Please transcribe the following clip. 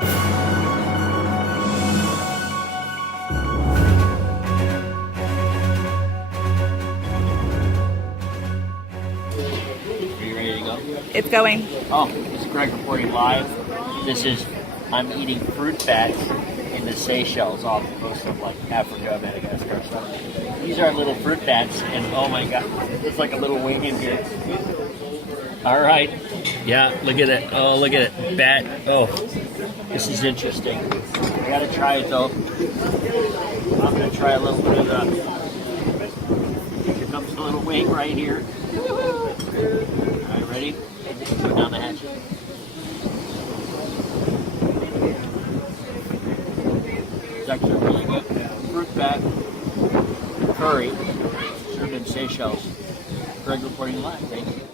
Are you ready to go? It's going. Oh, this is Greg reporting live. I'm eating Fruitbat in the Seychelles off the coast of like Africa, Madagascar stuff. These are little fruit bats, and oh my god, it's like a little wing in here. All right, yeah, look at it. Oh, look at it, bat. Oh, this is interesting. I gotta try it though. I'm gonna try a little bit of the. Here comes the little wing right here. All right, ready? Go down the hatchet. It's actually really good. Fruitbat curry served in Seychelles. Greg reporting live. Thank you.